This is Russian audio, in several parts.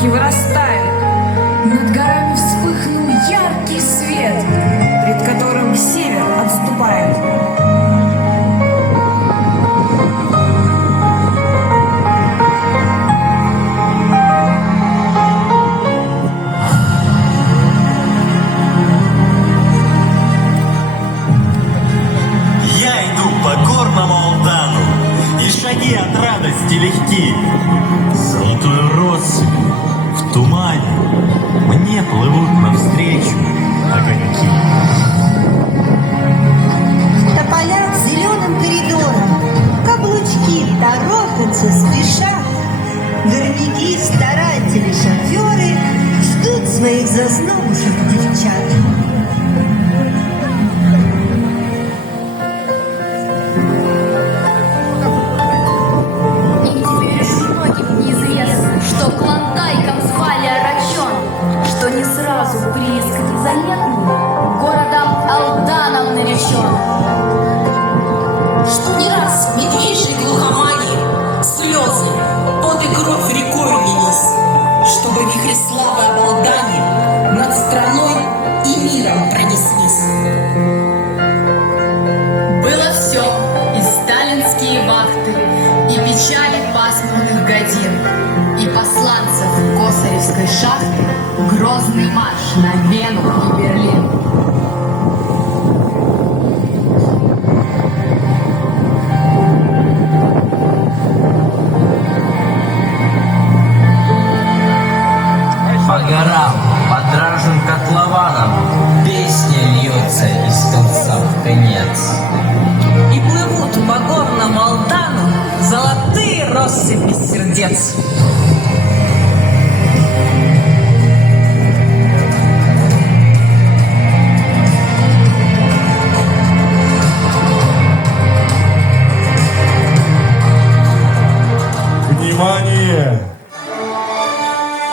реки вырастают. Над горами вспыхнул яркий свет, пред которым север отступает. Я иду по горному Алдану, и шаги от радости легки. Золотую россыпь в тумане мне плывут навстречу огоньки. Тополя зеленым коридором, каблучки торопятся, спешат. Горняки, старатели, шоферы ждут своих заснувших девчат. И теперь уж многим неизвестно, что клондайком звали Арачон, что не сразу близко незаметным городом Алданом наречен. Что не раз в медвежьей глухомании слезы, пот и кровь рекой лились, чтобы вихри славы об Алдане над страной и миром пронеслись. Было все, и сталинские вахты, и печали пасмурных годин, и посланцев Косаревской шахты, грозный марш на Вену и Берлин. По горам, под дражным котлованом, песня льется из конца в конец. И плывут по горному Алдану золотые россыпи сердец. Внимание!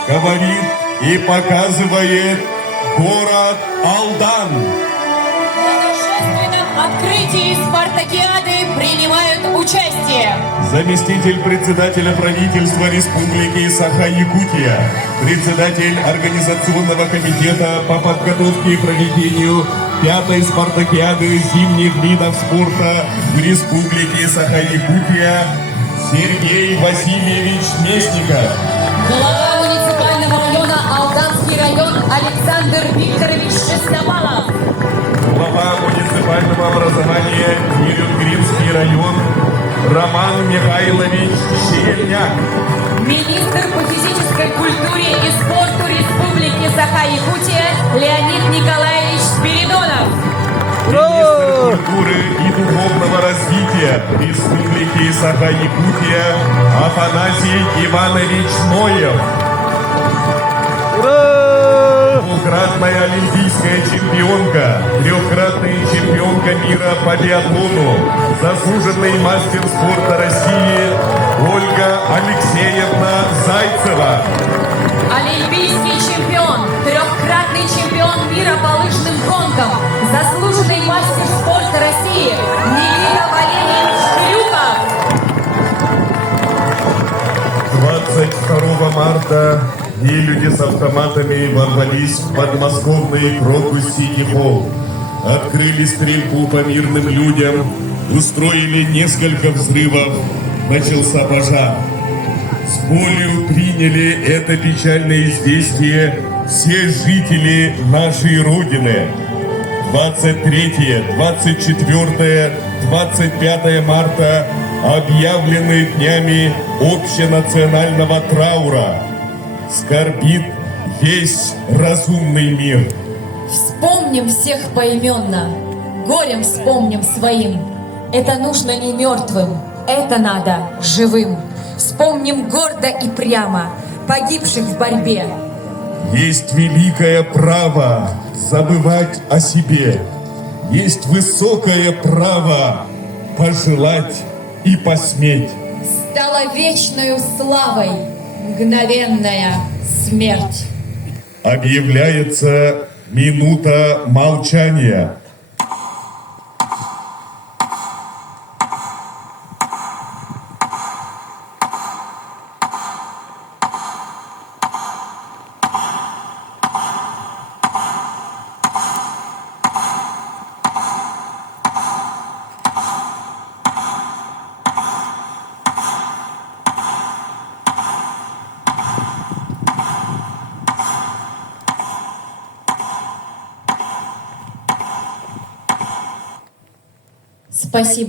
Говорит и показывает город Алдан. На торжественном открытии спартакиады принимают участие Заместитель председателя правительства Республики Саха-Якутия, председатель Организационного комитета по подготовке и проведению пятой спартакиады зимних видов спорта в Республике Саха-Якутия Сергей Васильевич Местников. глава муниципального района Алданский район Александр Викторович Шестопалов, Глава муниципального образования Нерюнгринский район Роман Михайлович Щегельняк. министр по физической культуре и спорту Республики Саха-Якутия Леонид Николаевич Спиридонов, Министр культуры и духовного развития Республики Саха-Якутия Афанасий Иванович Ноев. Двукратная олимпийская чемпионка, трехкратная чемпионка мира по биатлону, заслуженный мастер спорта России Ольга Алексеевна Зайцева. олимпийский чемпион, трехкратный чемпион мира по лыжным гонкам, заслуженный мастер спорта России Никита Валерьевич Крюков. 22 марта нелюди с автоматами ворвались в подмосковный Крокус-Сити-Холл, открыли стрельбу по мирным людям, устроили несколько взрывов, начался пожар. С болью приняли это печальное известие все жители нашей Родины. 23, 24, 25 марта объявлены днями общенационального траура. Скорбит весь разумный мир. Вспомним всех поименно, горем вспомним своим. Это нужно не мертвым, это надо живым. Вспомним гордо и прямо погибших в борьбе. Есть великое право забывать о себе. Есть высокое право пожелать и посметь. Стала вечною славой мгновенная смерть. Объявляется минута молчания. Спасибо.